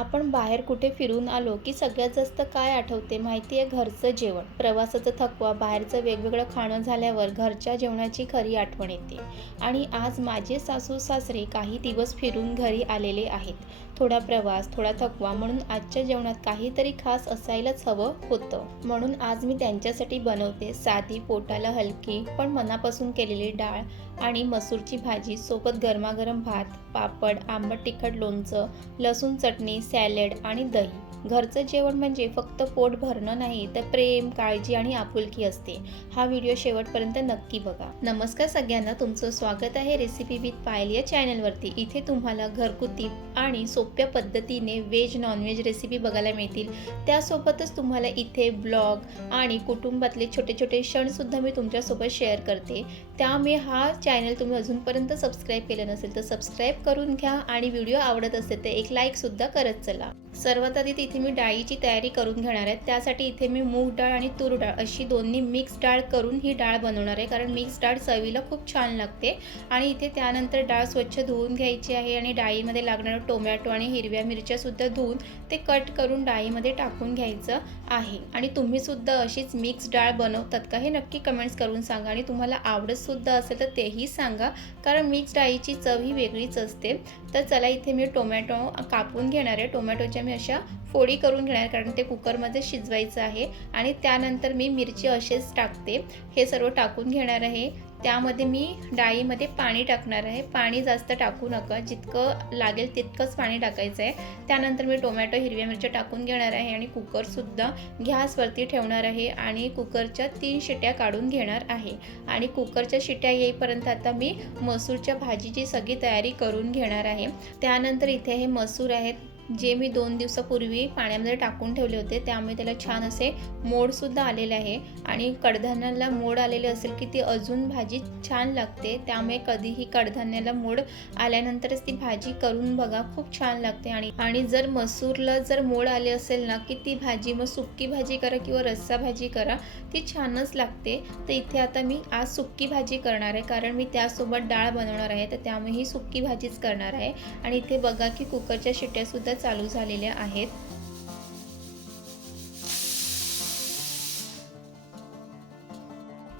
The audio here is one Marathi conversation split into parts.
आपण बाहेर कुठे फिरून आलो की सगळ्यात जास्त काय आठवते माहिती आहे? घरचं जेवण. प्रवासाचा थकवा, बाहेरचं वेगवेगळं खाणं झाल्यावर घरच्या जेवणाची खरी आठवण येते. आणि आज माझे सासू सासरे काही दिवस फिरून घरी आलेले आहेत. थोडा प्रवास, थोडा थकवा, म्हणून आजच्या जेवणात काहीतरी खास असायलाच हवं होतं. म्हणून आज मी त्यांच्यासाठी बनवते साधी, पोटाला हलकी पण मनापासून केलेली डाळ आणि मसूरची भाजी, सोबत गरमागरम भात, पापड, आंबट तिखट लोणचं, लसूण चटणी, सॅलड आणि दही. घरचं जेवण म्हणजे फक्त पोट भरणं नाही, तर प्रेम, काळजी आणि आपुलकी असते. हा व्हिडिओ शेवटपर्यंत नक्की बघा. नमस्कार सगळ्यांना, तुमचं स्वागत आहे रेसिपी विथ पायल या चॅनलवरती. इथे तुम्हाला घरगुती आणि सोप्या पद्धतीने व्हेज नॉनव्हेज रेसिपी बघायला मिळतील. त्यासोबतच तुम्हाला इथे ब्लॉग आणि कुटुंबातले छोटे छोटे क्षणसुद्धा मी तुमच्यासोबत शेअर करते. त्यामुळे हा चॅनल तुम्ही अजूनपर्यंत सबस्क्राईब केलं नसेल तर सबस्क्राईब करून घ्या आणि व्हिडिओ आवडत असेल तर एक लाईकसुद्धा करत चला. सर्वात आधी इथे मी डाळीची तयारी करून घेणार आहे. त्यासाठी इथे मी मूग डाळ आणि तूर डाळ अशी दोन्ही मिक्स डाळ करून ही डाळ बनवणार आहे, कारण मिक्स डाळ चवीला खूप छान लागते. आणि इथे त्यानंतर डाळ स्वच्छ धुवून घ्यायची आहे आणि डाळीमध्ये लागणारं टोमॅटो आणि हिरव्या मिरच्यासुद्धा धुवून ते कट करून डाळीमध्ये टाकून घ्यायचं आहे. आणि तुम्हीसुद्धा अशीच मिक्स डाळ बनवतात का हे नक्की कमेंट्स करून सांगा. आणि तुम्हाला आवडतसुद्धा असेल तर तेही सांगा, कारण मिक्स डाळीची चव ही वेगळीच असते. तर चला, इथे मी टोमॅटो कापून घेणार आहे. टोमॅटोच्या मी अशा फोडी करून घेणार, कारण ते कुकरमध्ये शिजवायचं आहे. आणि त्यानंतर मी मिरची असेच टाकते. हे सर्व टाकून घेणार आहे. त्यामध्ये मी डाळीमध्ये पाणी टाकणार आहे. पाणी जास्त टाकू नका, जितकं लागेल तितकंच पाणी टाकायचं आहे. त्यानंतर मी टोमॅटो, हिरव्या मिरच्या टाकून घेणार आहे आणि कुकरसुद्धा गॅसवरती ठेवणार आहे आणि कुकरच्या 3 शिट्या काढून घेणार आहे. आणि कुकरच्या शिट्या येईपर्यंत आता मी मसूरच्या भाजीची सगळी तयारी करून घेणार आहे. त्यानंतर इथे हे मसूर आहेत, जे मी 2 दिवसापूर्वी पाण्यामध्ये टाकून ठेवले होते. त्यामुळे त्याला छान असे मोडसुद्धा आलेले आहे. आणि कडधान्याला मोड आलेले असेल की ती अजून भाजी छान लागते. त्यामुळे कधीही कडधान्याला मोड आल्यानंतरच ती भाजी करून बघा, खूप छान लागते. आणि जर मसूरला जर मोड आले असेल ना की ती भाजी मग सुक्की भाजी करा किंवा रस्सा भाजी करा, ती छानच लागते. तर इथे आता मी आज सुक्की भाजी करणार आहे, कारण मी त्यासोबत डाळ बनवणार आहे. तर त्यामुळे ही सुक्की भाजीच करणार आहे. आणि इथे बघा की कुकरच्या शिट्यासुद्धा चालू झालेल्या आहेत.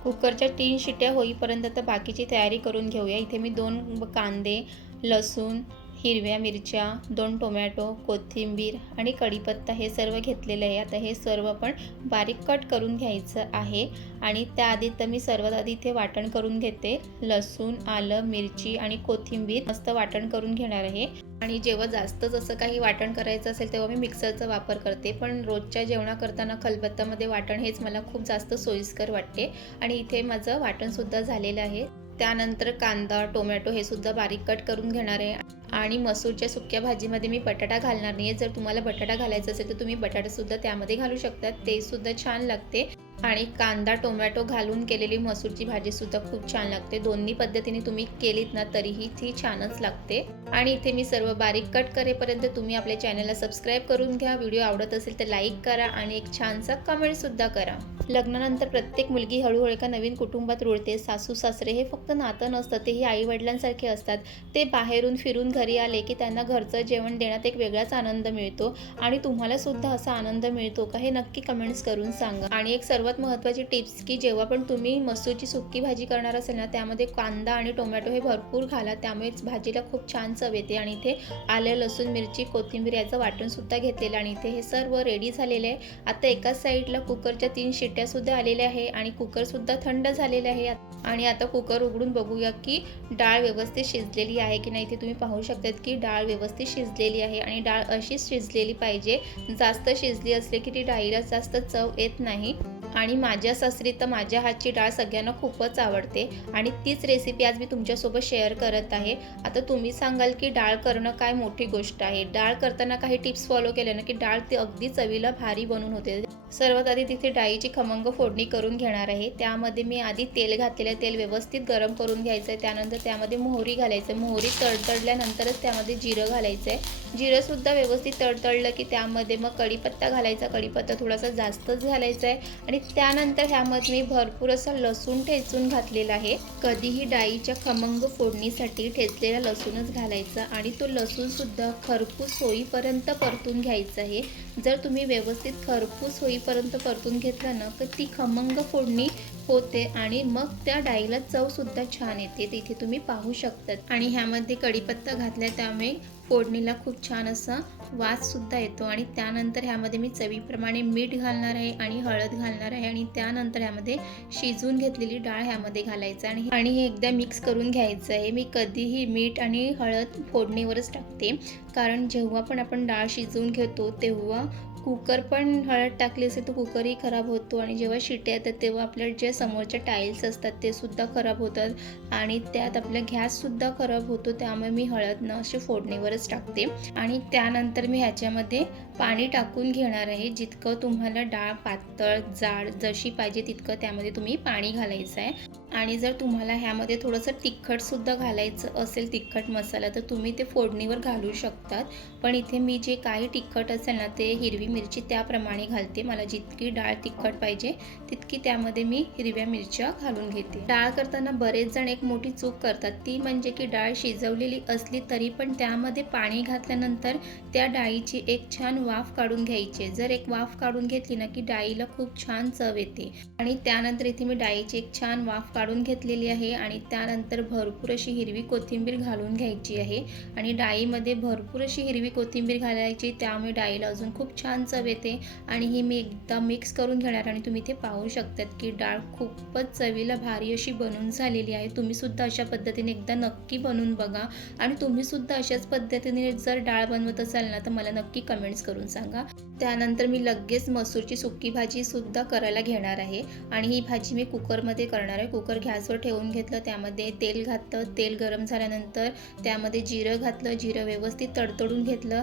कुकरच्या 3 शिट्या होईपर्यंत आता बाकीची तयारी करून घेऊया. इथे मी 2 कांदे, लसूण, हिरव्या मिरच्या, 2 टोमॅटो, कोथिंबीर आणि कढीपत्ता हे सर्व घेतलेलं आहे. आता हे सर्व आपण बारीक कट करून घ्यायचं आहे. आणि त्याआधी तर मी सर्वात आधी इथे वाटण करून घेते. लसूण, आलं, मिरची आणि कोथिंबीर मस्त वाटण करून घेणार आहे. आणि जेव्हा जास्तच असं काही वाटण करायचं असेल तेव्हा मी मिक्सरचा वापर करते, पण रोजच्या जेवणा करताना खलबत्त्यामध्ये वाटण हेच मला खूप जास्त सोयीस्कर वाटते. आणि इथे माझं वाटणसुद्धा झालेलं आहे. त्यानंतर कांदा, टोमॅटो हे सुद्धा बारीक कट करून घेणार आहे. आणि मसूरच्या सुक्या भाजीमध्ये मी बटाटा घालणार नाही आहे. जर तुम्हाला बटाटा घालायचा असेल तर तुम्ही बटाटासुद्धा त्यामध्ये घालू शकता, ते सुद्धा छान लागते. आणि कांदा, टोमॅटो घालून केलेली मसूरची भाजीसुद्धा खूप छान लागते. दोन्ही पद्धतीने तुम्ही केलीत ना तरीही ती छानच लागते. आणि इथे मी सर्व बारीक कट करेपर्यंत तुम्ही आपल्या चॅनलला सबस्क्राईब करून घ्या. व्हिडिओ आवडत असेल तर लाईक करा आणि एक छानसा कमेंटसुद्धा करा. लग्नानंतर प्रत्येक मुलगी हळूहळू एका नवीन कुटुंबात रुळते. सासू सासरे हे फक्त नातं नसतं, तेही आईवडिलांसारखे असतात. ते बाहेरून फिरून घरी आले की त्यांना घरचं जेवण देण्यात एक वेगळाच आनंद मिळतो. आणि तुम्हाला सुद्धा असा आनंद मिळतो का हे नक्की कमेंट्स करून सांगा. आणि एक सर्वात महत्त्वाची टिप्स की जेव्हा पण तुम्ही मसूरची सुक्की भाजी करणार असेल ना, त्यामध्ये कांदा आणि टोमॅटो हे भरपूर घाला, त्यामुळे भाजीला खूप छान चव येते. आणि इथे आलं, लसूण, मिरची, कोथिंबीर याचं वाटणसुद्धा घेतलेलं. आणि इथे हे सर्व रेडी झालेलं आहे. आता एकाच साईडला कुकरच्या 3 शिट्यासुद्धा आलेल्या आहे आणि कुकरसुद्धा थंड झालेलं आहे. आणि आता कुकर उघडून बघूया की डाळ व्यवस्थित शिजलेली आहे की नाही. इथे तुम्ही पाहू शकतात की डाळ व्यवस्थित शिजलेली आहे. आणि डाळ अशीच शिजलेली पाहिजे. जास्त शिजली असली की ती डाळीला जास्त चव येत नाही. आणि माझ्या सासरी तर माझ्या हातची डाळ सगळ्यांना खूपच आवडते. आणि तीच रेसिपी आज मी तुमच्यासोबत शेअर करत आहे. आता तुम्ही सांगाल की डाळ करणं काय मोठी गोष्ट आहे. डाळ करताना काही टिप्स फॉलो केल्या ना की डाळ ती अगदी चवीला भारी बनून होते. सर्वात आधी तिथे डाळीची खमंग फोडणी करून घेणार आहे. त्यामध्ये मी आधी तेल घातलेलं आहे. तेल व्यवस्थित गरम करून घ्यायचं आहे. त्यानंतर त्यामध्ये मोहरी घालायचं आहे. मोहरी तडतडल्यानंतरच त्यामध्ये जिरं घालायचं आहे. जिरंसुद्धा व्यवस्थित तडतडलं की त्यामध्ये मग कढीपत्ता घालायचा. कढीपत्ता थोडासा जास्तच घालायचा आहे. आणि त्यानंतर ह्यामध्ये मी भरपूर असा लसूण ठेचून घातलेला आहे. कधीही डाळीच्या खमंग फोडणीसाठी ठेचलेला लसूणच घालायचा आणि तो लसूणसुद्धा खरपूस होईपर्यंत परतून घ्यायचा आहे. जर तुम्ही व्यवस्थित खरपूस होईपर्यंत परतून घेतला ना तर ती खमंग फोडणी होते आणि मग त्या डाळीला चवसुद्धा छान येते. तिथे तुम्ही पाहू शकतात. आणि ह्यामध्ये कढीपत्ता घातला त्यामुळे फोडणीला खूप छान असा वाससुद्धा येतो. आणि त्यानंतर ह्यामध्ये मी चवीप्रमाणे मीठ घालणार आहे आणि हळद घालणार आहे आणि त्यानंतर ह्यामध्ये शिजवून घेतलेली डाळ ह्यामध्ये घालायचं आणि हे एकदा मिक्स करून घ्यायचं आहे. मी कधीही मीठ आणि हळद फोडणीवरच टाकते, कारण जेव्हा पण आपण डाळ शिजवून घेतो तेव्हा कुकर पण हळद टाकली असेल तर कुकरही खराब होतो आणि जेव्हा शिट्या येतात तेव्हा आपल्या जे समोरच्या टाईल्स असतात ते सुद्धा खराब होतात आणि त्यात आपला गॅससुद्धा खराब होतो. त्यामुळे मी हळद न अशी फोडणीवरच टाकते. आणि त्यानंतर मी ह्याच्यामध्ये पाणी टाकून घेणार आहे. जितकं तुम्हाला डाळ पातळ जाड जशी पाहिजे तितकं त्यामध्ये तुम्ही पाणी घालायचं आहे. आणि जर तुम्हाला ह्यामध्ये थोडंसं तिखटसुद्धा घालायचं असेल, तिखट मसाला, तर तुम्ही ते फोडणीवर घालू शकतात. पण इथे मी जे काही तिखट असेल ना ते हिरवी मिरची त्याप्रमाणे घालते. मला जितकी डाळ तिखट पाहिजे तितकी त्यामध्ये मी हिरव्या मिरच्या घालून घेते. डाळ करताना बरेच जण एक मोठी चूक करतात, ती म्हणजे की डाळ शिजवलेली असली तरी पण त्यामध्ये पाणी घातल्यानंतर त्या डाळीची एक छान वाफ काढून घ्यायची. जर एक वाफ काढून घेतली ना की डाळीला खूप छान चव येते. आणि त्यानंतर इथे मी डाळीची एक छान वाफ काढून घेतलेली आहे आणि त्यानंतर भरपूर अशी हिरवी कोथिंबीर घालून घ्यायची आहे. आणि डाळीमध्ये भरपूर अशी हिरवी कोथिंबीर घालायची, त्यामुळे डाळीला अजून खूप छान चव येते. आणि ही मी एकदा मिक्स करून घेणार आणि तुम्ही इथे पाहू शकतात की डाळ खूपच चवीला भारी अशी बनून झालेली आहे. तुम्ही सुद्धा अशा पद्धतीने एकदा नक्की बनवून बघा. आणि तुम्ही सुद्धा अशाच पद्धतीने जर डाळ बनवत असाल ना तर मला नक्की कमेंट्स करून सांगा. त्यानंतर मी लगेच मसूरची सुकी भाजी सुद्धा करायला घेणार आहे आणि ही भाजी मी कुकरमध्ये करणार आहे. कुकर गॅसवर ठेवून घेतलं, त्यामध्ये तेल घातलं. तेल गरम झाल्यानंतर त्यामध्ये जिरं घातलं. जिरं व्यवस्थित तडतडून घेतलं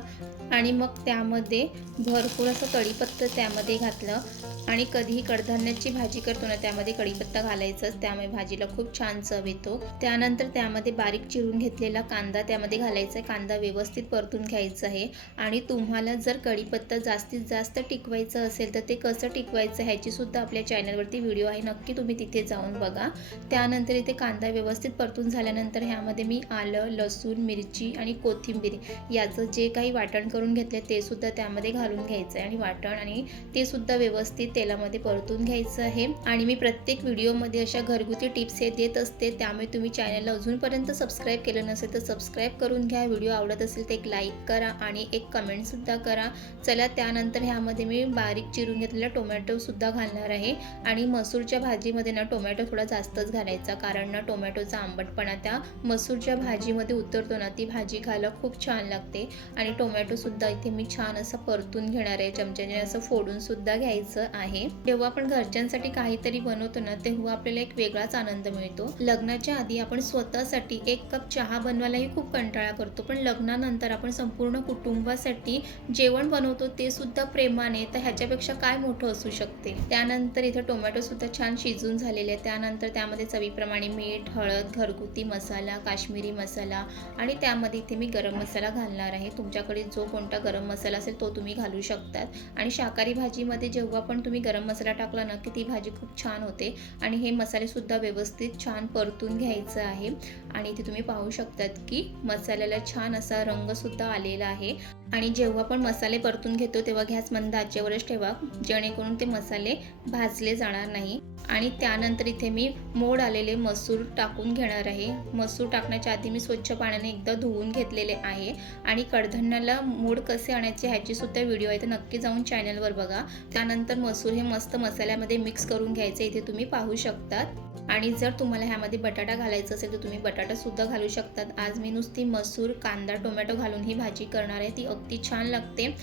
आणि मग त्यामध्ये भरपूर असं कढीपत्ता त्यामध्ये घातलं. आणि कधीही कडधान्याची भाजी करतो ना त्यामध्ये कढीपत्ता घालायचाच, त्यामुळे भाजीला खूप छान चव येतो. त्यानंतर त्यामध्ये बारीक चिरून घेतलेला कांदा त्यामध्ये घालायचा आहे. कांदा व्यवस्थित परतून घ्यायचा आहे. आणि तुम्हाला जर कढीपत्ता जास्तीत जास्त टिकवायचं असेल तर ते कसं टिकवायचं ह्याची सुद्धा आपल्या चॅनलवरती व्हिडिओ आहे, नक्की तुम्ही तिथे जाऊन बघा. त्यानंतर इथे कांदा व्यवस्थित परतून झाल्यानंतर ह्यामध्ये मी आलं, लसूण, मिरची आणि कोथिंबीर याचं जे काही वाटण करून घेतले ते सुद्धा त्यामध्ये घालून घ्यायचं आहे. आणि वाटण आणि ते सुद्धा व्यवस्थित तेलामध्ये परतून घ्यायचं आहे. आणि मी प्रत्येक व्हिडिओमध्ये अशा घरगुती टिप्स हे देत असते, त्यामुळे तुम्ही चॅनलला अजूनपर्यंत सबस्क्राईब केलं नसेल तर सबस्क्राईब करून घ्या. व्हिडिओ आवडत असेल तर एक लाईक करा आणि एक कमेंटसुद्धा करा. चला, त्यानंतर ह्यामध्ये मी बारीक चिरून घेतलेला टोमॅटोसुद्धा घालणार आहे. आणि मसूरच्या भाजीमध्ये ना टोमॅटो थोडा जास्तच घालायचा, कारण ना टोमॅटोचा आंबटपणा त्या मसूरच्या भाजीमध्ये उतरतो ना, ती भाजी खायला खूप छान लागते. आणि टोमॅटोसुद्धा इथे मी छान असं परतून घेणार आहे. चमच्याने असं फोडून सुद्धा घ्यायचं आहे. जेव्हा आपण घरच्यांसाठी काहीतरी बनवतो ना तेव्हा आपल्याला एक वेगळाच आनंद मिळतो. लग्नाच्या आधी आपण स्वतःसाठी 1 कप चहा बनवायलाही खूप कंटाळा करतो, पण लग्नानंतर आपण संपूर्ण कुटुंबासाठी जेवण बनवतो, ते सुद्धा प्रेमाने, तर ह्याच्यापेक्षा काय मोठं असू शकते. त्यानंतर इथे टोमॅटो सुद्धा छान शिजून झालेले आहे. त्यानंतर त्यामध्ये चवीप्रमाणे मीठ, हळद, घरगुती मसाला, काश्मीरी मसाला आणि त्यामध्ये इथे मी गरम मसाला घालणार आहे. तुमच्याकडे जो कोणता गरम मसाला असेल तो तुम्ही घालू शकतात. आणि शाकाहारी भाजीमध्ये जेव्हा पण तुम्ही गरम मसाला टाकला ना की ती भाजी खूप छान होते. आणि हे मसाले सुद्धा व्यवस्थित छान परतून घ्यायचं आहे. आणि इथे तुम्ही पाहू शकतात की मसाल्याला छान असा रंग सुद्धा आलेला आहे. आणि जेव्हा पण मसाले परतून घेतो तेव्हा गॅस मंद आचेवरच ठेवा, जेणेकरून ते मसाले भाजले जाणार नाही. आणि त्यानंतर इथे मी मोड आलेले मसूर टाकून घेणार आहे. मसूर टाकण्याच्या आधी मी स्वच्छ पाण्याने एकदा धुवून घेतलेले आहे. आणि कडधान्याला मोड कसे आणायचे ह्याची सुद्धा व्हिडिओ आहे, तर नक्की जाऊन चॅनलवर बघा. त्यानंतर मसूर हे मस्त मसाल्यामध्ये मिक्स करून घ्यायचे, इथे तुम्ही पाहू शकतात. आणि जर तुम्हाला ह्यामध्ये बटाटा घालायचा असेल तर तुम्ही बटाटा सुद्धा घालू शकतात. आज मी नुसती मसूर, कांदा, टोमॅटो घालून ही भाजी करणार आहे, ती अगदी छान लागते.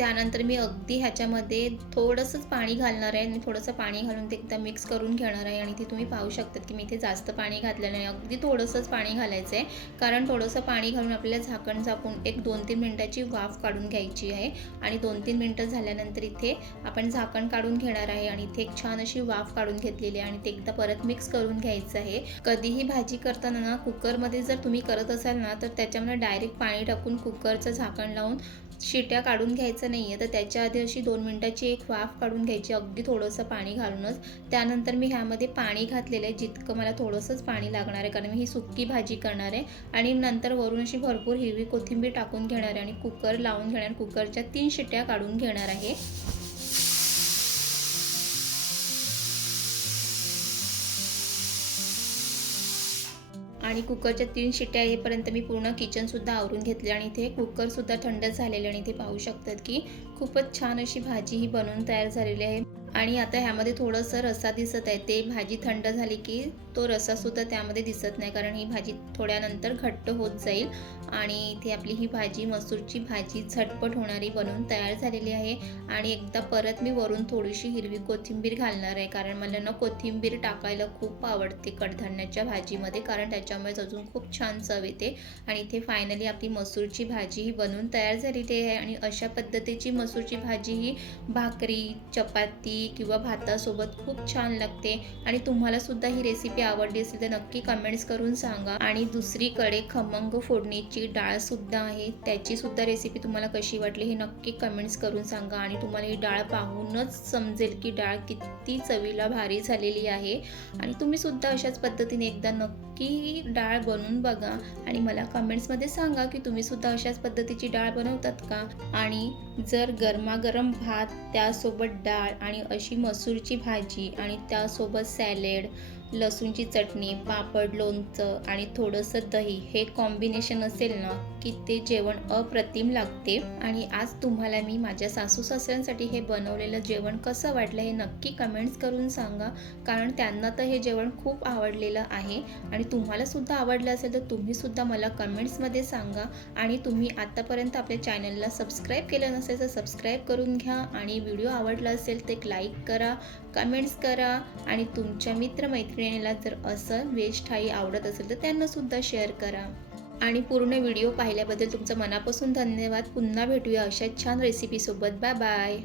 त्यानंतर मी अगदी ह्याच्यामध्ये थोडंसंच पाणी घालणार आहे आणि थोडंसं पाणी घालून ते एकदा मिक्स करून घेणार आहे. आणि ती तुम्ही पाहू शकतात की मी इथे जास्त पाणी घातलेलं नाही, अगदी थोडंसंच पाणी घालायचं आहे. कारण थोडंसं पाणी घालून आपल्याला झाकण झाकून एक 2-3 मिनिटाची वाफ काढून घ्यायची आहे. आणि 2-3 मिनटं झाल्यानंतर इथे आपण झाकण काढून घेणार आहे आणि इथे एक छान अशी वाफ काढून घेतलेली आहे आणि ते एकदा परत मिक्स करून घ्यायचं आहे. कधीही भाजी करताना ना कुकरमध्ये जर तुम्ही करत असाल ना तर त्याच्यामध्ये डायरेक्ट पाणी टाकून कुकरचं झाकण लावून शिट्या काढून घ्यायचं नाही आहे. तर त्याच्या आधी अशी 2 मिनिटाची एक वाफ काढून घ्यायची, अगदी थोडंसं पाणी घालूनच. त्यानंतर मी ह्यामध्ये पाणी घातलेलं आहे, जितकं मला थोडंसंच पाणी लागणार आहे, कारण मी ही सुक्की भाजी करणार आहे. आणि नंतर वरून अशी भरपूर हिरवी कोथिंबीर टाकून घेणार आहे आणि कुकर लावून घेणार. कुकरच्या 3 शिट्या काढून घेणार आहे. आणि कुकरच्या 3 शिट्ट्या येईपर्यंत मी पूर्ण किचनसुद्धा आवरून घेतले आणि इथे कुकरसुद्धा थंड झालेले आणि इथे पाहू शकतात की खूपच छान अशी भाजी ही बनवून तयार झालेली आहे. आणि आता ह्यामध्ये थोडंसं रस्सा दिसत आहे, ते भाजी थंड झाली की तो रस्सासुद्धा त्यामध्ये दिसत नाही, कारण ही भाजी थोड्यानंतर घट्ट होत जाईल. आणि इथे आपली ही भाजी, मसूरची भाजी झटपट होणारी बनवून तयार झालेली आहे. आणि एकदा परत मी वरून थोडीशी हिरवी कोथिंबीर घालणार आहे, कारण मला ना कोथिंबीर टाकायला खूप आवडते कडधान्याच्या भाजीमध्ये, कारण त्याच्यामुळे अजून खूप छान चव येते. आणि इथे फायनली आपली मसूरची भाजी ही बनवून तयार झालेली आहे. आणि अशा पद्धतीची मसूरची भाजी ही भाकरी, चपाती किंवा भातासोबत खूप छान लागते. आणि तुम्हाला सुद्धा ही रेसिपी आवडली असेल तर नक्की कमेंट्स करून सांगा. आणि दुसरीकडे खमंग फोडणीची डाळ सुद्धा आहे, त्याची सुद्धा रेसिपी तुम्हाला कशी वाटली हे नक्की कमेंट्स करून सांगा. आणि तुम्हाला ही डाळ पाहूनच समजेल की डाळ किती चवीला भारी झालेली आहे. आणि तुम्ही सुद्धा अशाच पद्धतीने एकदा नक्की डाळ बनवून बघा आणि मला कमेंट्समध्ये सांगा की तुम्ही सुद्धा अशाच पद्धतीची डाळ बनवतात का. आणि जर गरमागरम भात, त्यासोबत डाळ आणि अशी मसूरची भाजी आणि त्यासोबत सॅलेड, लसूणची चटणी, पापड, लोणचं आणि थोडंसं दही, हे कॉम्बिनेशन असेल ना की ते जेवण अप्रतिम लागते. आणि आज तुम्हाला मी माझ्या सासू सासऱ्यांसाठी हे बनवलेलं जेवण कसं वाटलं हे नक्की कमेंट्स करून सांगा, कारण त्यांना तर हे जेवण खूप आवडलेलं आहे. आणि तुम्हाला सुद्धा आवडलं असेल तर तुम्ही सुद्धा मला कमेंट्समध्ये सांगा. आणि तुम्ही आतापर्यंत आपल्या चॅनलला सबस्क्राईब केलं नसेल तर सबस्क्राईब करून घ्या. आणि व्हिडिओ आवडला असेल तर एक लाईक करा, कमेंट्स करा. आणि तुमच्या मित्रमैत्रिणीला जर असं व्हेज थाळी आवडत असेल तर त्यांना सुद्धा शेअर करा. आणि पूर्ण व्हिडिओ पाहिल्याबद्दल तुमचं मनापासून धन्यवाद. पुन्हा भेटूया अशाच छान रेसिपीसोबत. Bye bye.